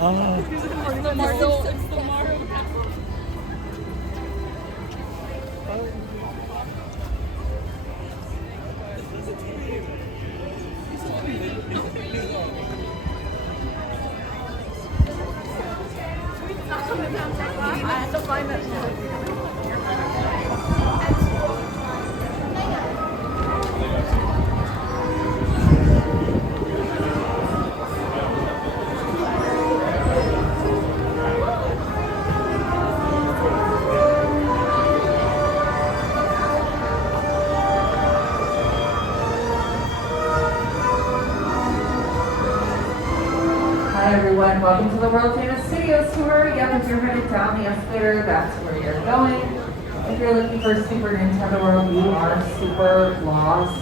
It's the Marvel. It's the Marvel. I have to find that. Hi everyone, welcome to the world famous studios tour. Yep, if you're headed down the escalator, that's where you're going. If you're looking for Super Nintendo World, you are super lost.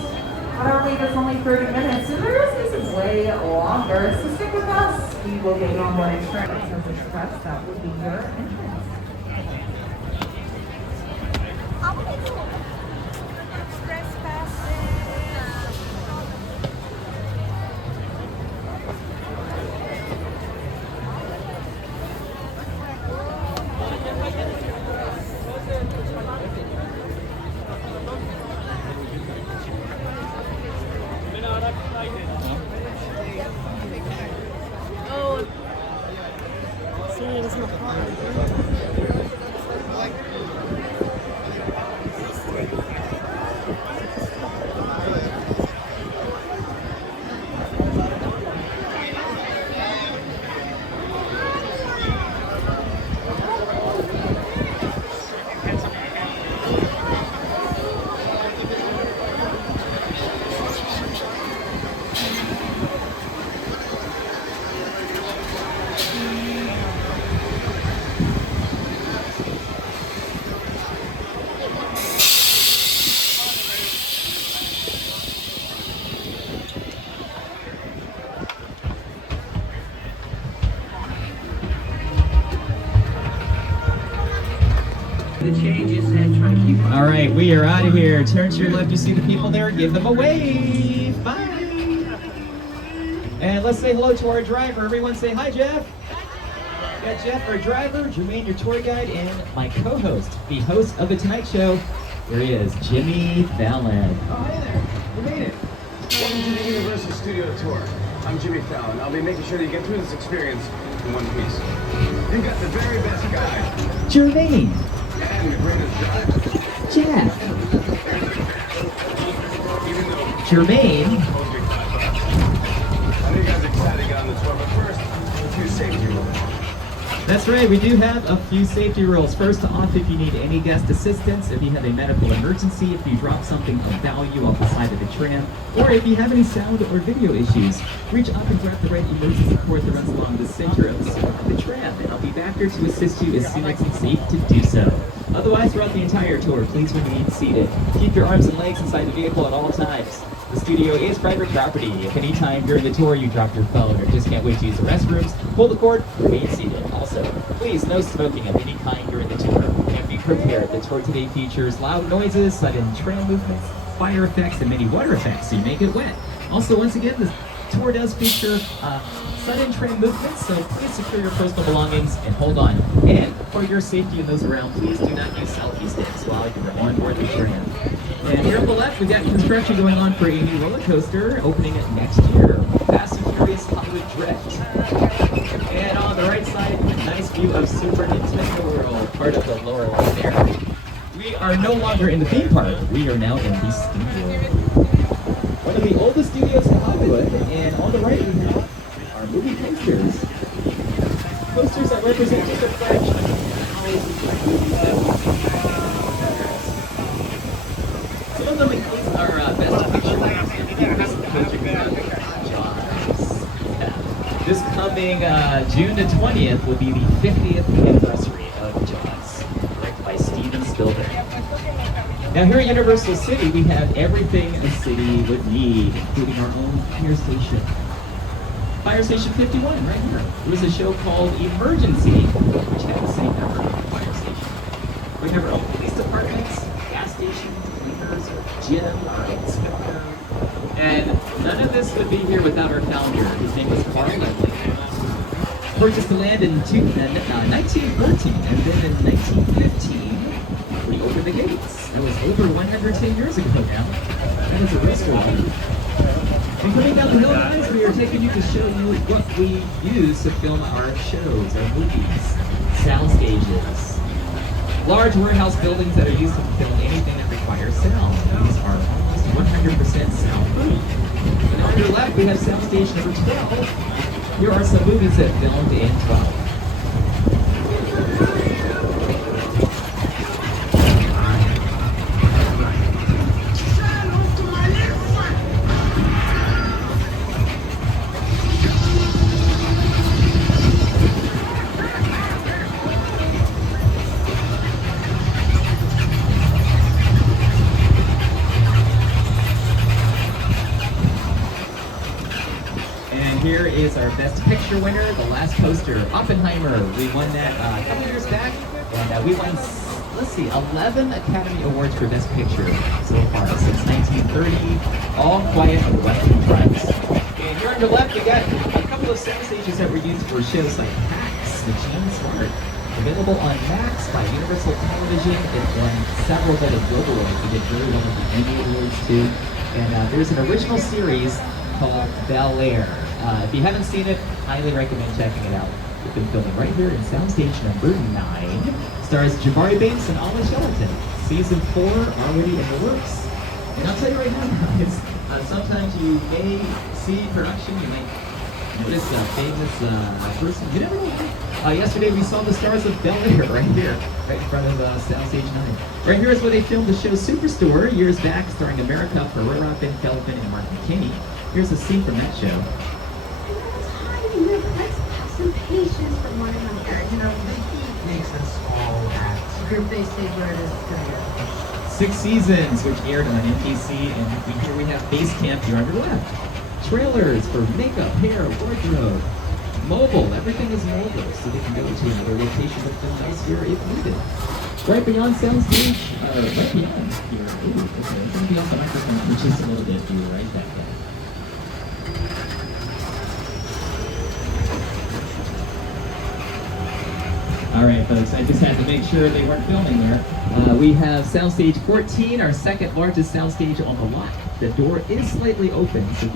But our wait is only 30 minutes, and the rest is way longer, so stick with us. We will get you on board Express. Express, that will be your entrance. Express passes. All right, we are out of here. Turn to your left, you see the people there, give them a wave. Bye. And let's say hello to our driver. Everyone say hi, Jeff. Got Jeff, our driver, Jermaine, your tour guide, and my co-host, the host of The Tonight Show. Here he is, Jimmy Fallon. Oh, hey there. You made it. Welcome to the Universal Studio Tour. I'm Jimmy Fallon. I'll be making sure that you get through this experience in one piece. You've got the very best guide. Jermaine. And the greatest driver. Jeff. Even though Jermaine. I know you guys are excited to get on the tour, but first, a few safety rules. That's right, we do have a few safety rules. First off, if you need any guest assistance, if you have a medical emergency, if you drop something of value off the side of the tram, or if you have any sound or video issues, reach up and grab the right emergency cord that runs along the center of the tram, and I'll be back here to assist you as soon as it's safe to do so. Otherwise, throughout the entire tour, please remain seated. Keep your arms and legs inside the vehicle at all times. The studio is private property. If any time during the tour you drop your phone or just can't wait to use the restrooms, pull the cord, remain seated. Also, please, no smoking of any kind during the tour. And be prepared. The tour today features loud noises, sudden tram movements, fire effects, and many water effects, so you may get wet. Also, once again, the tour does feature sudden tram movements, so please secure your personal belongings and hold on. And for your safety and those around, please do not use selfie sticks while you're on board the tram. And here on the left, we've got construction going on for a new roller coaster opening next year, Fast and Furious Hollywood Drift. And on the right side, a nice view of Super Nintendo World, part of the lower line there. We are no longer in the theme park, we are now in the studio. One of the oldest studios in Hollywood, and on the right we have our movie posters. Posters that represent different franchises. Some of them include our best picture Jaws. Yeah. This coming June the 20th will be the 50th anniversary of Jaws, directed by Steven Spielberg. Now here at Universal City, we have everything a city would need, including our own fire station. Fire Station 51, right here. There was a show called Emergency, which had the same number of fire station. We have our own police departments, gas station, cleaners, gym, our own inspector. And none of this would be here without our founder. His name was Carl Ledley. Purchased the land in 1914, and then in 1915, we opened the gates. That was over 110 years ago now. That is a restaurant. And coming down the hill, guys, we are taking you to show you what we use to film our shows, our movies, sound stages, large warehouse buildings that are used to film anything that requires sound. These are almost 100% soundproof. And on your left, we have Soundstage number 12. Here are some movies that filmed in 12. Here is our Best Picture winner, the last poster, Oppenheimer. We won that a couple years back, and we won, let's see, 11 Academy Awards for Best Picture so far since 1930. All Quiet on the Western Front. And here on your left, we got a couple of sound stages that were used for shows like Hacks, the Gene Smart, available on Max by Universal Television. It won several that of global awards. We did very well with the Emmy Awards too. And there's an original series called Bel Air. If you haven't seen it, highly recommend checking it out. We've been filming right here in Soundstage number 9. Stars Jabari Banks and Ollie Shelaton. Season 4 already in the works. And I'll tell you right now, guys, sometimes you may see production, you might notice a famous person. You never know. Yesterday we saw the stars of Bel Air right here, right in front of Soundstage 9. Right here is where they filmed the show Superstore years back, starring America Ferrera, Ben Kelvin, and Mark McKinney. Here's a scene from that show. Let's have some patience for one another. You know, the heat makes us all act. Your face stays where it is today. 6 seasons, which aired on NBC, and here we have Base Camp here on your left. Trailers for makeup, hair, wardrobe, mobile. Everything is mobile, so they can go to another location to film elsewhere if needed. Right beyond Soundstage, right beyond here. Ooh, okay, it's going to be off the microphone for just a little bit. Be right back. All right, folks, I just had to make sure they weren't filming there. We have Soundstage 14, our second largest soundstage on the lot. The door is slightly open, so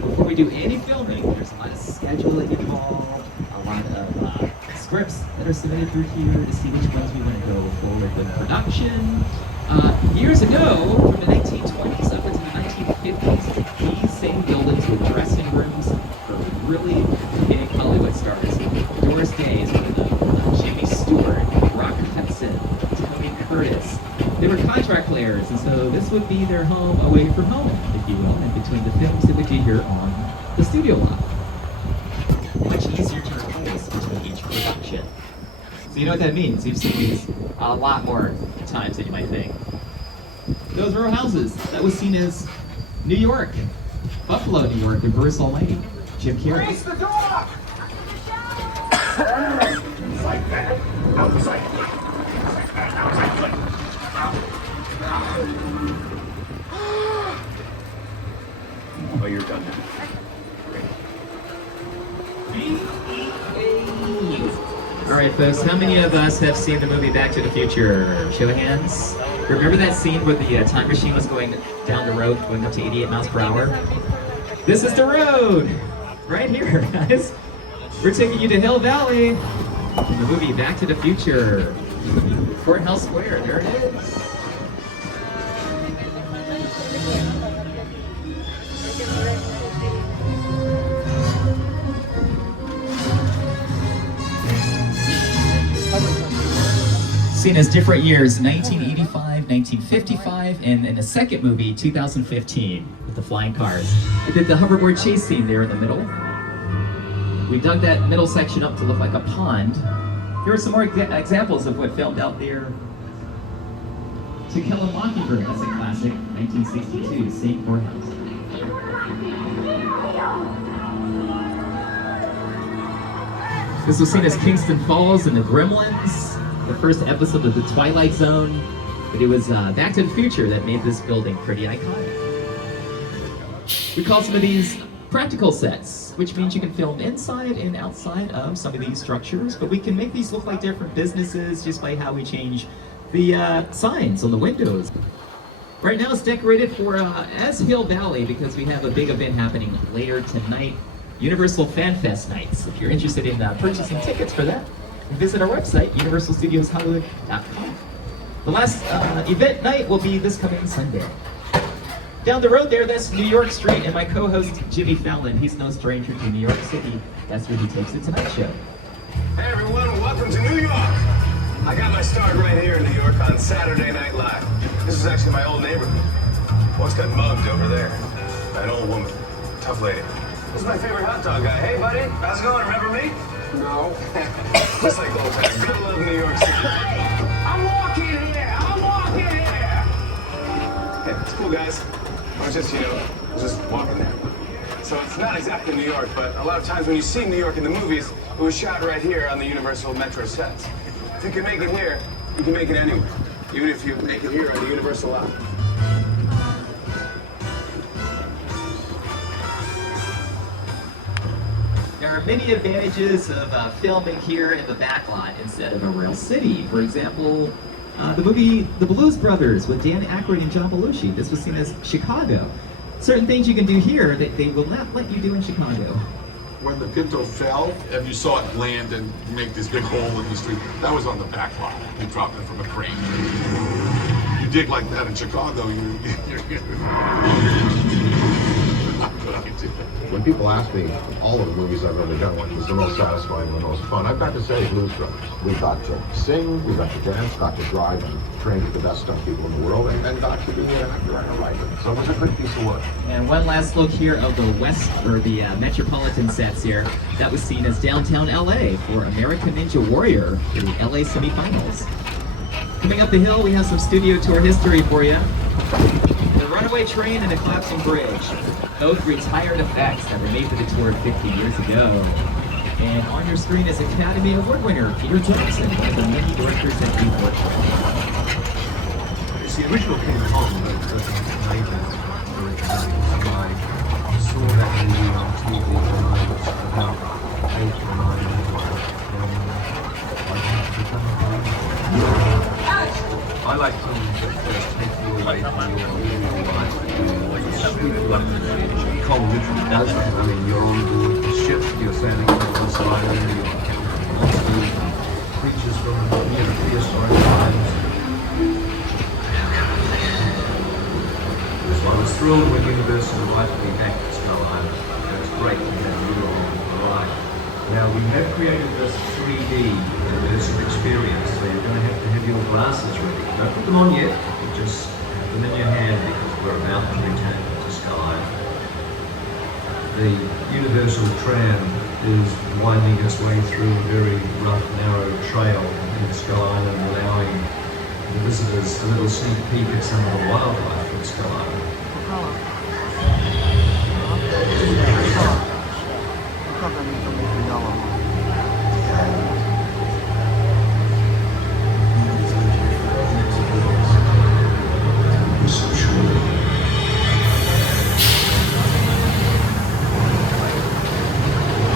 before we do any filming, there's a lot of scheduling involved, a lot of scripts that are submitted through here to see which ones we want to go forward with production. Years ago, from the 1920s up into the 1950s, these same buildings were dressing rooms for really big Hollywood stars. Doris Day is one of them, Jimmy Stewart, Robert Hudson, Tony Curtis. They were contract players, and so this would be their home away from home, if you will, and between the films they would do here on the studio lot. Much easier to replace between each production. So you know what that means. You've seen these a lot more times than you might think. Those row houses, that was seen as New York, Buffalo, New York, with Bruce Almighty, Jim Carrey. Raise the door! Inside bed, outside good. Inside bed, outside good. Oh, you're done now. All right, folks, how many of us have seen the movie Back to the Future? Show of hands. Remember that scene where the time machine was going down the road, going up to 88 miles per hour? This is the road, right here, guys. We're taking you to Hill Valley. The movie Back to the Future. Courthouse Square, there it is. Seen as different years, 1985, 1955, and in the second movie, 2015, with the flying cars. I did the hoverboard chase scene there in the middle. We dug that middle section up to look like a pond. Here are some more examples of what filmed out there. To Kill a Mockingbird, that's a classic, 1962, State Courthouse. This was seen as Kingston Falls and the Gremlins, the first episode of The Twilight Zone, but it was Back to the Future that made this building pretty iconic. We call some of these practical sets, which means you can film inside and outside of some of these structures, but we can make these look like different businesses just by how we change the signs on the windows. Right now it's decorated for As Hill Valley because we have a big event happening later tonight, Universal Fan Fest nights. If you're interested in purchasing tickets for that, visit our website, universalstudioshollywood.com. The last event night will be this coming Sunday. Down the road there, that's New York Street, and my co-host Jimmy Fallon, he's no stranger to New York City. That's where he takes the Tonight Show. Hey everyone, welcome to New York. I got my start right here in New York on Saturday Night Live. This is actually my old neighborhood. Once got mugged over there by an old woman, tough lady. This is my favorite hot dog guy. Hey buddy, how's it going? Remember me? No. Just like old times. Good love New York City. I'm walking here. Yeah, it's cool guys. I was just, just walking there. So it's not exactly New York, but a lot of times when you see New York in the movies, it was shot right here on the Universal Metro sets. If you can make it here, you can make it anywhere. Even if you make it here on the Universal lot. There are many advantages of filming here in the Backlot instead of a real city. For example, the movie The Blues Brothers with Dan Aykroyd and John Belushi. This was seen as Chicago. Certain things you can do here that they will not let you do in Chicago. When the Pinto fell and you saw it land and make this big hole in the street, that was on the back lot. You dropped it from a crane. You dig like that in Chicago, When people ask me all of the movies I've ever done, what was the most satisfying, the most fun, I've got to say Blues Brothers. We got to sing, we got to dance, got to drive and train with the best stunt people in the world, and got to be an actor and a writer. So it was a good piece of work. And one last look here of the Metropolitan sets here. That was seen as downtown LA for American Ninja Warrior in the LA semifinals. Coming up the hill, we have some studio tour history for you. The runaway train and the collapsing bridge. Both retired effects that were made for the tour 50 years ago. And on your screen is Academy Award winner Peter Jackson, one of the many directors that we've worked with. It's the original King Kong that made that originality. I saw that movie on TV when I was about 8 or 9 years old. I like films that first take you away from your real life. Kong literally does that. I mean, you're on board the ship, you're sailing across the island, you're encountering monsters and creatures from prehistoric times. So I was thrilled when Universal invited me back to Skull Island. It was great to have you on the ride. Now we have created this 3D immersive experience, so you're going to have your glasses ready. Don't put them on yet, but just have them in your hand because we're about to return to Skull Island. The Universal tram is winding its way through a very rough, narrow trail in Skull Island, allowing the visitors a little sneak peek at some of the wildlife in Skull Island.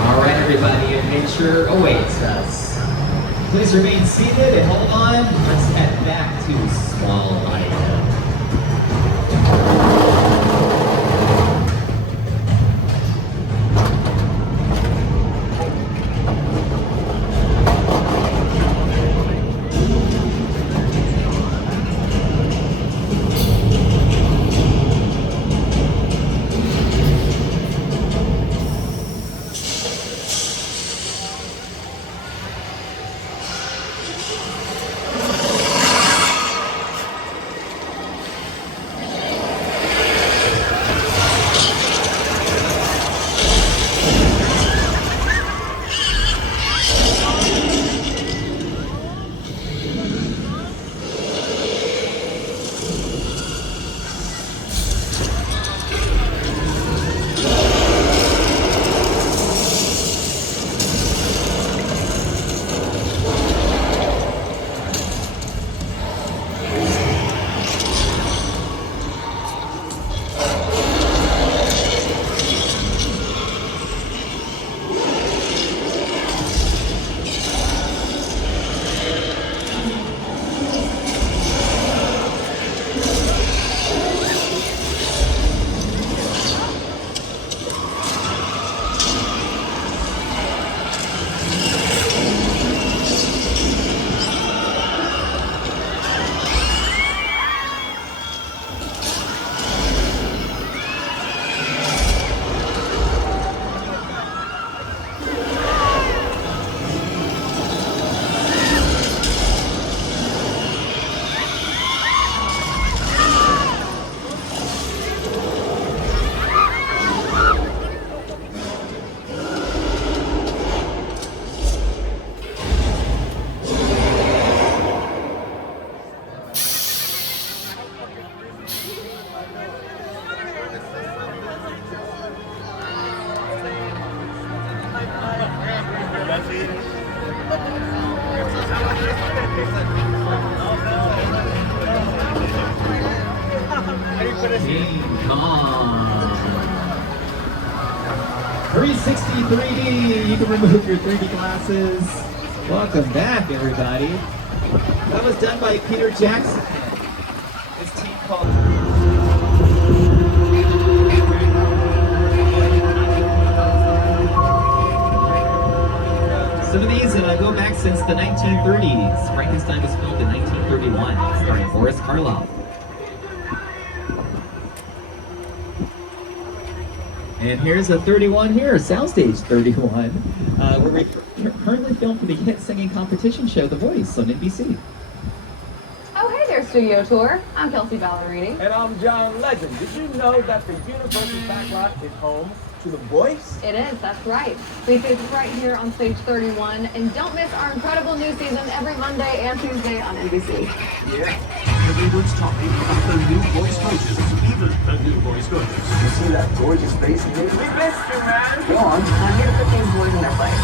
Alright everybody, adventure awaits us. Please remain seated and hold on. Let's head back to Skull Island. King Kong. 360 3D. You can remove your 3D glasses. Welcome back, everybody. That was done by Peter Jackson. His team called. Some of these go back since the 1930s. Frankenstein was filmed in 1931, starring Boris Karloff. And here's a 31 here, Soundstage 31, where we currently film for the hit singing competition show The Voice on NBC. Oh, hey there, Studio Tour. I'm Kelsey Ballerini. And I'm John Legend. Did you know that the Universal Backlot is home to The Voice? It is, that's right. We face it right here on Stage 31. And don't miss our incredible new season every Monday and Tuesday on NBC. Yeah. Everyone's talking about the new voice coaches. Even the new voice coaches. You see that gorgeous face here? We missed you, man. Go on. I'm here to put these boys in their place.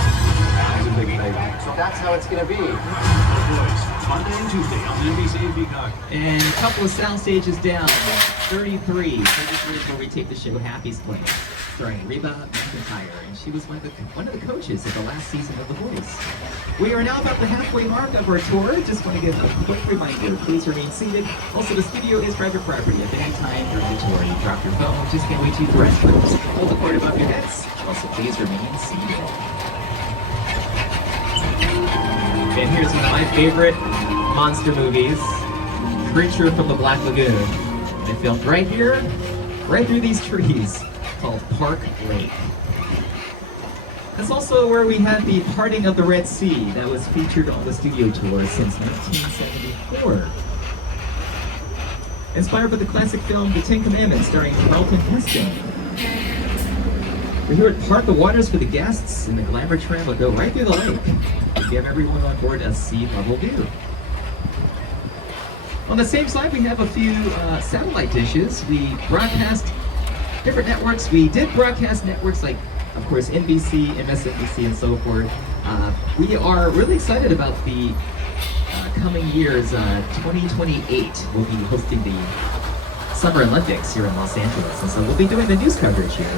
That was a big baby. So that's how it's going to be. The Voice. Monday and Tuesday on NBC and Peacock. And a couple of sound stages down, 33 is where we take the show Happy's Place, starring Reba McEntire, and she was one of the coaches of the last season of The Voice. We are now about the halfway mark of our tour. Just want to give a quick reminder, please remain seated. Also, the studio is private property. At any time during the tour, you drop your phone, just can't wait to use the restrooms. Hold the cord above your heads. Also, please remain seated. And here's one of my favorite monster movies, Creature from the Black Lagoon. They filmed right here, right through these trees, called Park Lake. That's also where we had the Parting of the Red Sea that was featured on the studio tour since 1974. Inspired by the classic film The Ten Commandments starring Charlton Heston. We're here at Park the Waters for the guests, and the glamour tram will go right through the lake to give everyone on board a sea-level view. On the same side, we have a few satellite dishes. We broadcast different networks. We did broadcast networks like, of course, NBC, MSNBC, and so forth. We are really excited about the coming years. 2028, we'll be hosting the Summer Olympics here in Los Angeles. And so we'll be doing the news coverage here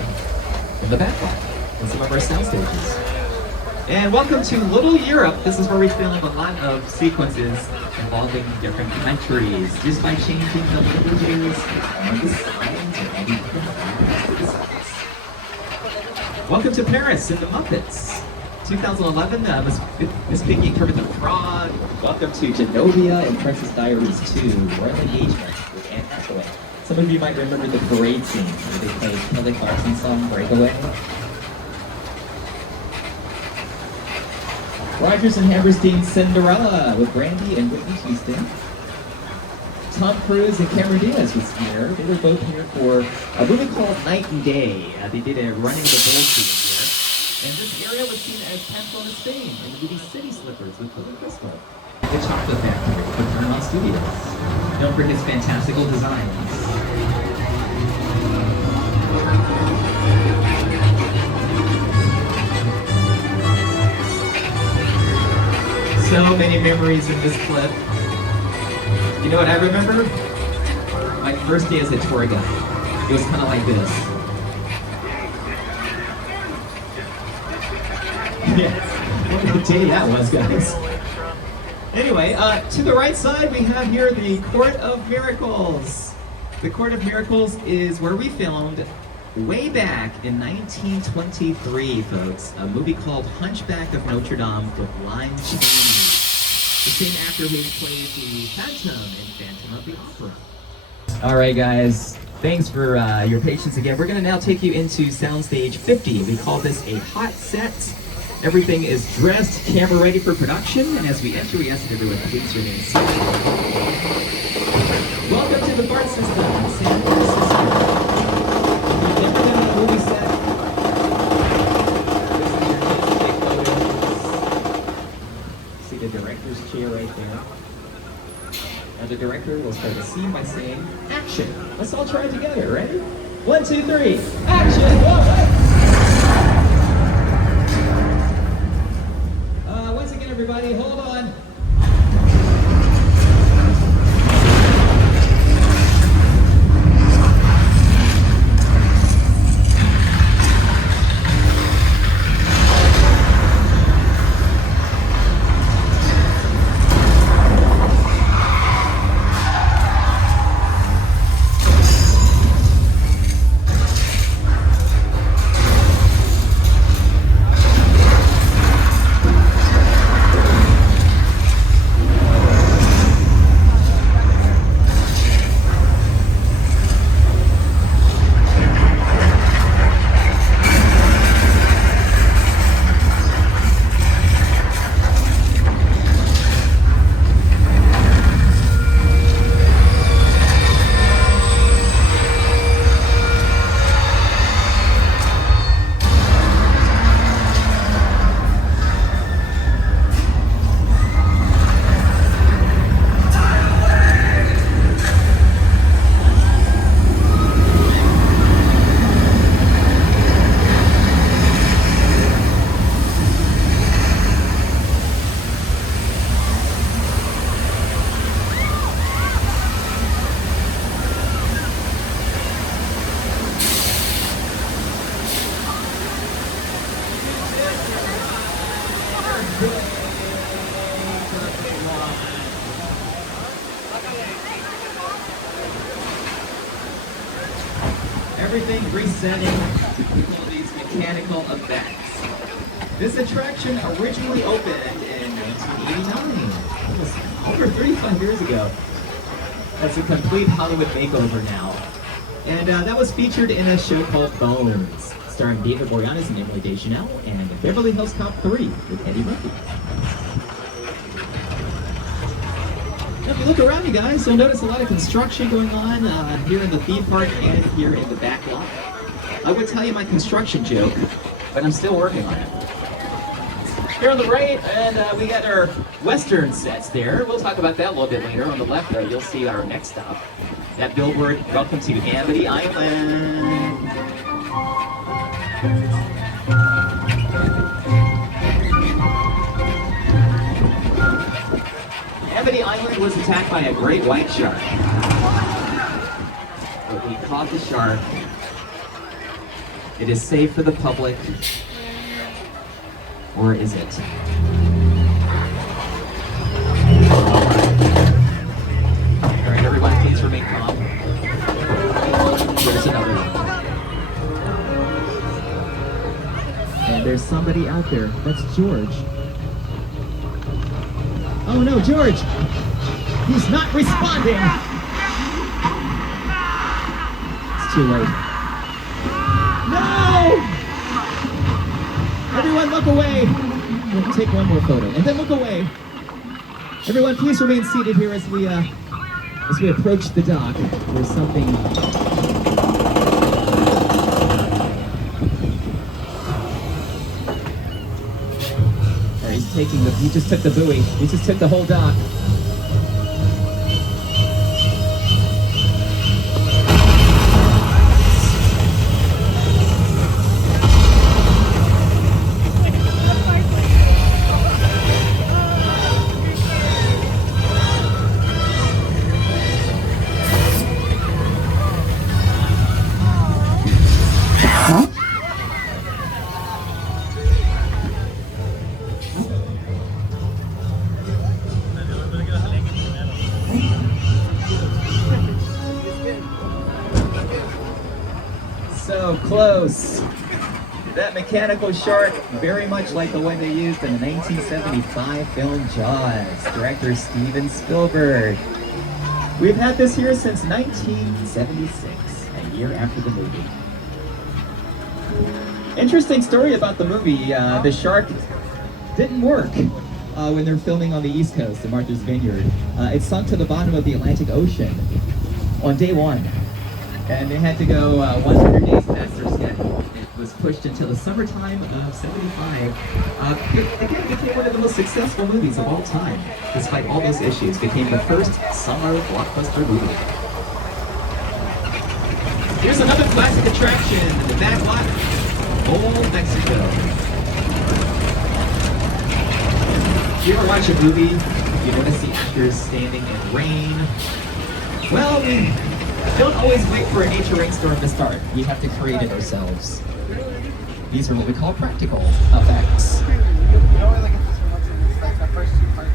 in the Backlot and some of our sound stages. And welcome to Little Europe. This is where we film a lot of sequences involving different countries, just by changing the languages on the signs or any Welcome to Paris and the Muppets. 2011, Miss Piggy and Kermit the Frog. Welcome to Genovia and Princess Diaries 2, Royal Engagement with Anne Hathaway. Some of you might remember the parade scene where they played Kelly Clarkson's song Breakaway. Rodgers and Hammerstein's Cinderella with Brandy and Whitney Houston. Tom Cruise and Cameron Diaz was here. They were both here for a movie called Night and Day. They did a Running the Bulls scene here. And this area was seen as Pamplona, Spain, in the movie City Slippers with Billy Crystal. The Chocolate Factory with Paramount Studios. Known for his fantastical designs. So many memories in this clip. You know what I remember? My first day as a tour guide. It was kind of like this. Yes, what a day that was, guys. Anyway, to the right side, we have here the Court of Miracles. The Court of Miracles is where we filmed way back in 1923, folks, a movie called Hunchback of Notre Dame with Lon Chaney. The same actor who plays the Phantom in Phantom of the Opera. All right, guys. Thanks for your patience again. We're going to now take you into Soundstage 50. We call this a hot set. Everything is dressed, camera ready for production. And as we enter, we ask everyone please remain seated. Welcome to the BART system in San Francisco. If you've never been on a movie set, the director's chair right there. And the director will start the scene by saying, action. Let's all try it together, ready? 1, 2, 3, action! Once again, everybody, hold on. everything resetting to people these mechanical effects. This attraction originally opened in 1989. That was over 35 years ago. That's a complete Hollywood makeover now. And that was featured in a show called Bones, starring David Boreanaz and Emily Deschanel, and Beverly Hills Cop 3 with Eddie Murphy. Now, if you look around, you guys, you'll notice a lot of construction going on here in the theme park and here in the backlot. I would tell you my construction joke, but I'm still working on it. Here on the right, and we got our Western sets there. We'll talk about that a little bit later. On the left, though, you'll see our next stop. That billboard, welcome to Amity Island. Amity Island was attacked by a great white shark. But we caught the shark. It is safe for the public. Or is it? Alright, everyone, please remain calm. There's another one. And there's somebody out there. That's George. Oh no, George! He's not responding! It's too late. No! Everyone look away! We'll take one more photo, and then look away. Everyone, please remain seated here as we approach the dock. There's something... Alright, he's taking the... He just took the buoy. He just took the whole dock. So close. That mechanical shark, very much like the one they used in the 1975 film Jaws, director Steven Spielberg. We've had this here since 1976, a year after the movie. Interesting story about the movie. The shark didn't work when they're filming on the East Coast in Martha's Vineyard. It sunk to the bottom of the Atlantic Ocean on day one. And they had to go 100 days past their schedule. It was pushed until the summertime of '75. It again became one of the most successful movies of all time. Despite all those issues, became the first summer blockbuster movie. Here's another classic attraction in the backlot, Old Mexico. If you ever watch a movie, you notice the actors standing in rain. Well, we don't always wait for a nature rainstorm to start. We have to create it ourselves. These are what we call practical effects.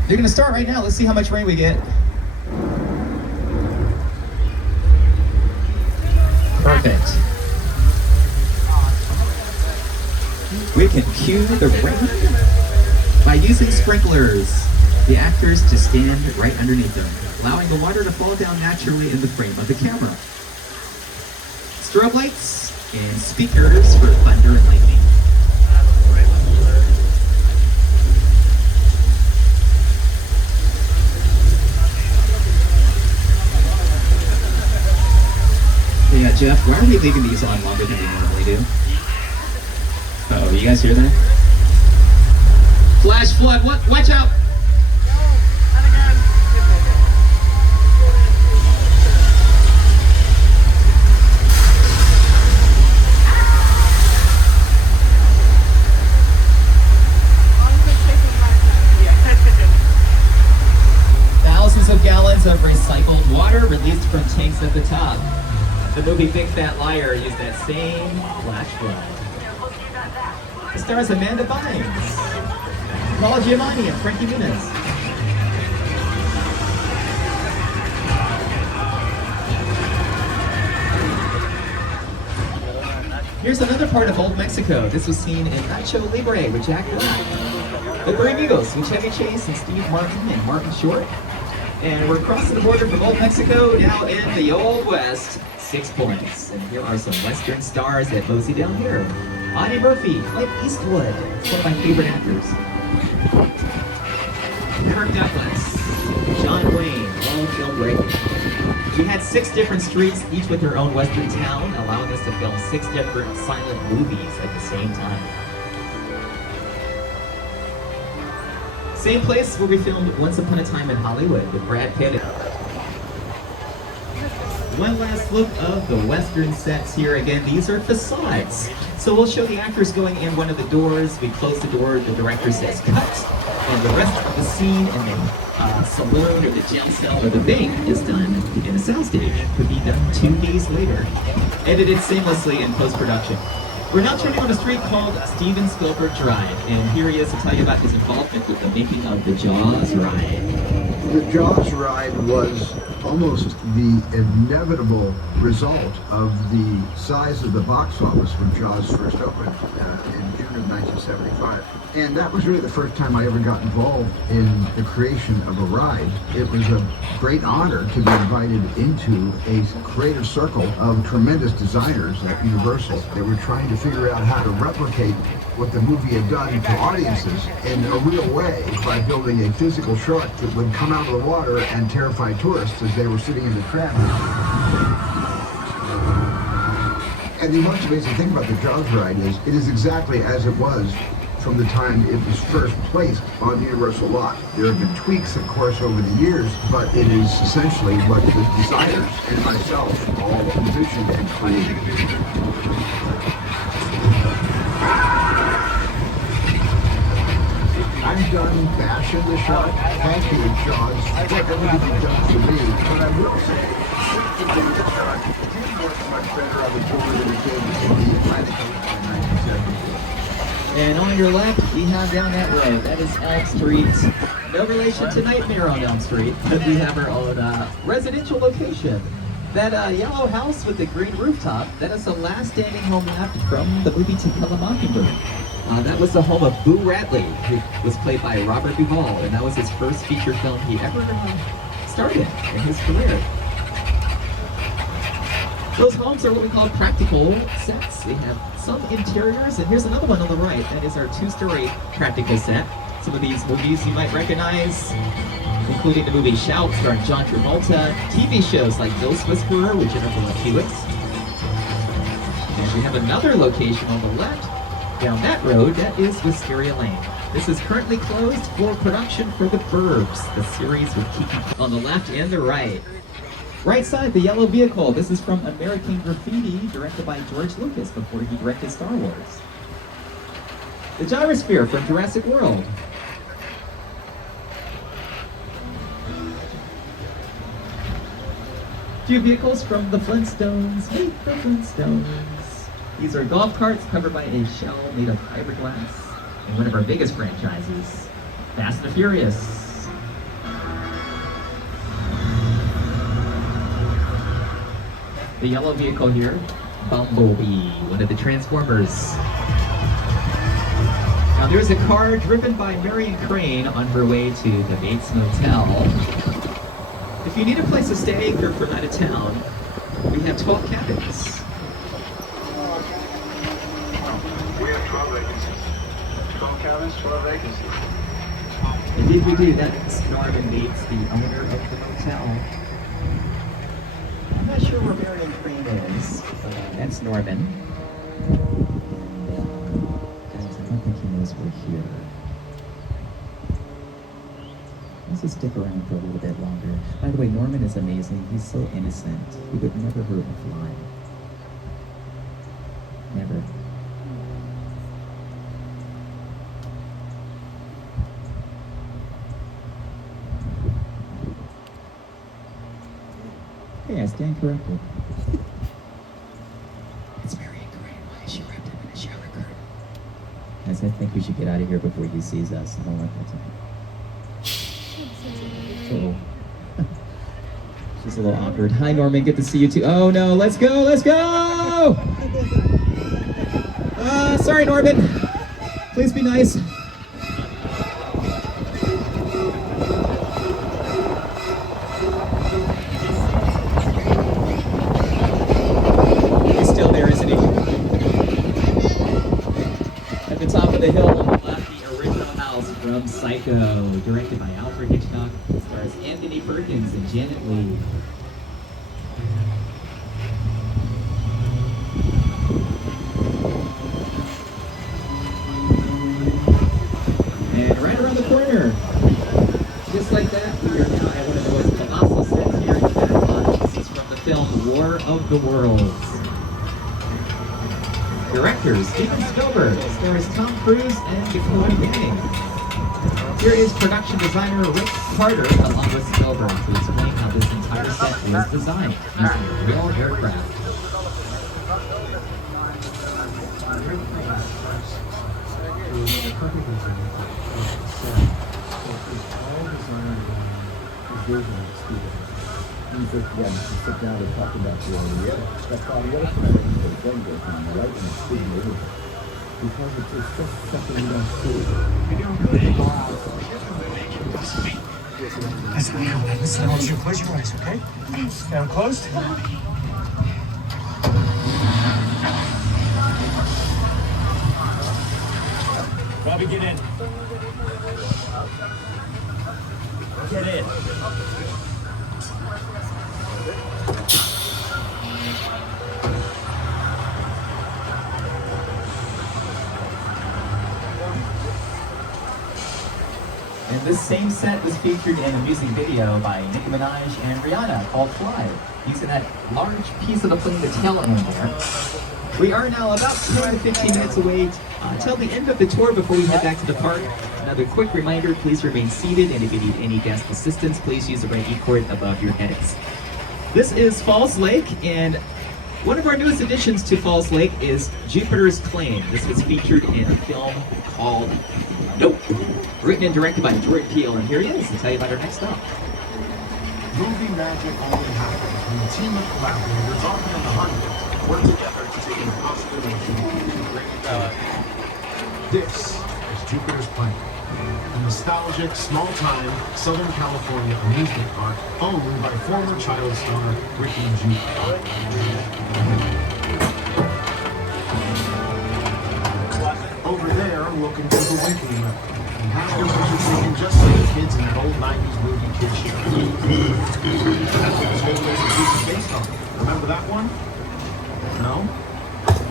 They're gonna start right now. Let's see how much rain we get. Perfect. We can cue the rain by using sprinklers. The actors to stand right underneath them, allowing the water to fall down naturally in the frame of the camera. Strobe lights and speakers for thunder and lightning. Yeah, Jeff, why are we leaving these on longer than we normally do? Uh-oh, you guys hear that? Flash flood, what? Watch out! Thousands of gallons of recycled water released from tanks at the top. The movie Big Fat Liar used that same flash flood. It stars Amanda Bynes, Paul Giamatti, and Frankie Muniz. here's another part of Old Mexico. This was seen in Nacho Libre with Jack Black. The Three Amigos with Chevy Chase and Steve Martin and Martin Short. And we're crossing the border from Old Mexico, now in the Old West. 6 points. And here are some Western stars that mosey down here. Audie Murphy, Clint Eastwood, one of my favorite actors. Kirk Douglas, John Wayne, all film great. We had 6 different streets, each with their own Western town, allowing us to film 6 different silent movies at the same time. Same place where we filmed Once Upon a Time in Hollywood with Brad Pitt. One last look of the Western sets here. Again, these are facades. So we'll show the actors going in one of the doors. We close the door, the director says cut, and the rest of the scene in the saloon or the jail cell or the bank is done in a soundstage. Could be done 2 days later. Edited seamlessly in post-production. We're now turning on a street called Steven Spielberg Drive, and here he is to tell you about his involvement with the making of the Jaws ride. The Jaws ride was almost the inevitable result of the size of the box office when Jaws first opened in June of 1975. And that was really the first time I ever got involved in the creation of a ride. It was a great honor to be invited into a creative circle of tremendous designers at Universal. They were trying to figure out how to replicate what the movie had done to audiences in a real way by building a physical shark that would come out of the water and terrify tourists as they were sitting in the tram. And the most amazing thing about the Jaws ride is it is exactly as it was from the time it was first placed on the Universal lot. There have been tweaks, of course, over the years, but it is essentially what the designers and myself all envisioned and created. I'm done bashing the shark. Thank you, Jaws, for everything you've done for me. But I will say, the shark did work much better on the tour than it did in the Atlantic in 1970. And on your left, we have down that road. That is Elm Street. No relation to Nightmare on Elm Street, but we have our own residential location. That yellow house with the green rooftop, that is the last standing home left from the movie To Kill a Mockingbird. That was the home of Boo Radley, who was played by Robert Duvall, and that was his first feature film he ever started in his career. Those homes are what we call practical sets. They have some interiors, and here's another one on the right. That is our 2-story practical set. Some of these movies you might recognize, including the movie Shout, starring John Travolta, TV shows like Ghost Whisperer with Jennifer Love Hewitt. And we have another location on the left. Down that road, that is Wisteria Lane. This is currently closed for production for The Burbs, the series with Kiki on the left and the right. Right side, the yellow vehicle. This is from American Graffiti, directed by George Lucas before he directed Star Wars. The gyrosphere from Jurassic World. Few vehicles from the Flintstones. Meet the Flintstones. These are golf carts covered by a shell made of fiberglass. And one of our biggest franchises, Fast and the Furious. The yellow vehicle here, Bumblebee, one of the Transformers. Now there's a car driven by Marion Crane on her way to the Bates Motel. If you need a place to stay if you're from out of town, we have 12 cabins. We have 12 vacancies. 12 cabins, 12 vacancies. Indeed we do. That's Norman Bates, the owner of the motel. I'm not sure where Marion Crane is. That's Norman. Guys, I don't think he knows we're here. Let's just stick around for a little bit longer. By the way, Norman is amazing. He's so innocent. He would never hurt a fly. Never. Hey, I stand corrected. It's Marion Crane. Why is she wrapped up in a shower curtain? Guys, I think we should get out of here before he sees us. I don't like that time. So, just a little awkward. Hi, Norman. Good to see you too. Oh no, let's go! Let's go! Sorry, Norman. Please be nice. He's still there, isn't he? At the top of the hill on the left, the original house from Psycho, directed by Alfred Hitchcock, stars Anthony Perkins and Janet Leigh. And right around the corner, just like that, we are now at one of the most colossal sets here in Backlot. This is from the film War of the Worlds. Director Steven Spielberg, stars Tom Cruise and Dakota Fanning. Here is production designer Rick Carter along with Spielberg to explain how this entire set was designed using real aircraft. He said, yeah, you sit down and talk about your own work. That's all the other thing that the thing goes on, right? And it's big movie. Because it's just something you don't see. You're doing good. Listen, I want you to close your eyes, okay? Got them closed? Robbie, get in. Get in. And this same set was featured in a music video by Nicki Minaj and Rihanna called Fly, using that large piece of the plane, the tail end there. We are now about 10 to 15 minutes away till the end of the tour before we head back to the park. Another quick reminder, please remain seated, and if you need any guest assistance, please use the red E-cord above your heads. This is Falls Lake, and one of our newest additions to Falls Lake is Jupiter's Claim. This was featured in a film called Nope, written and directed by Jordan Peele, and here he is to tell you about our next stop. Movie magic only happens when a team of collaborators, often in the hundreds, work together to take an impossible notion and bring it to life. This is Jupiter's Claim, a nostalgic, small-time Southern California amusement park owned by former child star Ricky Jupiter. Over there, look into the winking room. And have your picture taken just like the kids in that old 90s movie kid show. This whole place is loosely based on. Remember that one? No?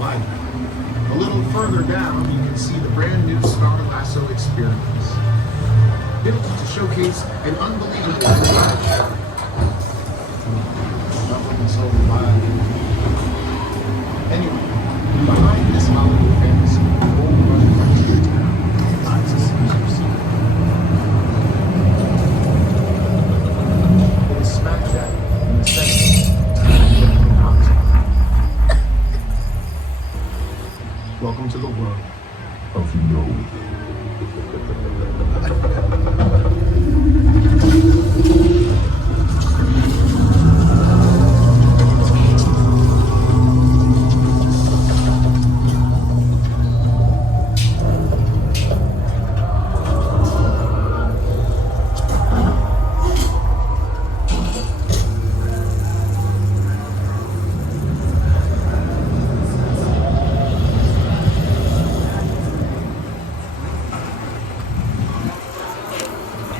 Why? A little further down, you can see the brand new Star Lasso Experience. Built to showcase an unbelievable attraction. Nothing so wild. Anyway, behind this Hollywood fantasy, old running frontier town lies a Caesar secret. It is smack dab in the center of content. Welcome to the world of no.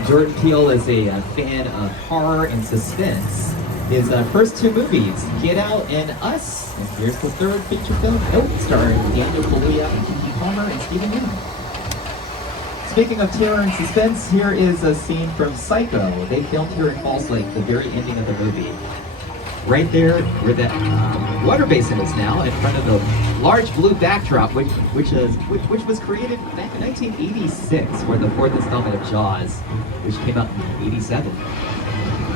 Jordan Peele is a fan of horror and suspense. His first two movies, Get Out and Us, and here's the third feature film, Nope, starring Daniel Kaluuya and Kiki Palmer and Stephen Yeun. Speaking of terror and suspense, here is a scene from Psycho. They filmed here in Falls Lake, the very ending of the movie. Right there where that water basin is now, in front of the large blue backdrop, which was created back in 1986 for the fourth installment of Jaws, which came out in '87.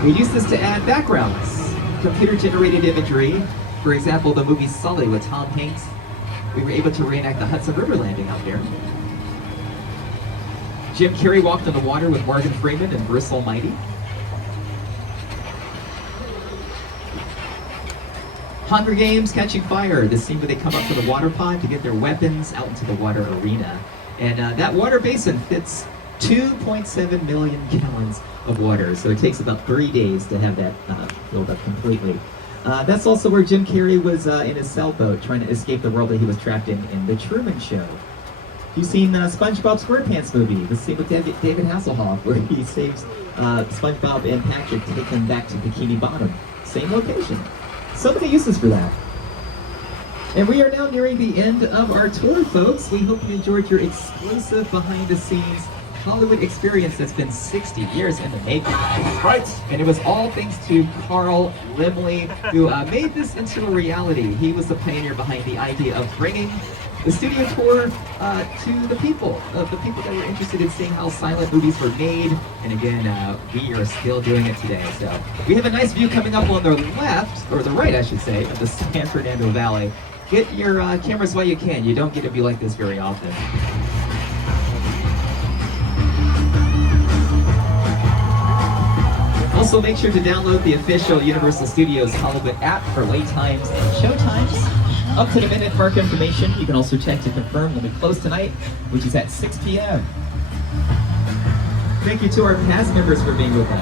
We used this to add backgrounds, computer-generated imagery. For example, the movie Sully with Tom Hanks. We were able to reenact the Hudson River landing out there. Jim Carrey walked on the water with Morgan Freeman and Bruce Almighty. Hunger Games Catching Fire, the scene where they come up to the water pod to get their weapons out into the water arena. And that water basin fits 2.7 million gallons of water, so it takes about 3 days to have that filled up completely. That's also where Jim Carrey was in his sailboat trying to escape the world that he was trapped in The Truman Show. You've seen SpongeBob SquarePants movie, the scene with David Hasselhoff, where he saves SpongeBob and Patrick to take them back to Bikini Bottom. Same location. So many uses for that. And we are now nearing the end of our tour, folks. We hope you enjoyed your exclusive behind-the-scenes Hollywood experience that's been 60 years in the making. Right. And it was all thanks to Carl Limley, who made this into a reality. He was the pioneer behind the idea of bringing the studio tour to the people that were interested in seeing how silent movies were made. And again, we are still doing it today. So we have a nice view coming up on the left, or the right, I should say, of the San Fernando Valley. Get your cameras while you can. You don't get to be like this very often. Also, make sure to download the official Universal Studios Hollywood app for wait times and show times. Up to the minute park information. You can also check to confirm when we close tonight, which is at 6 p.m. Thank you to our cast members for being with us.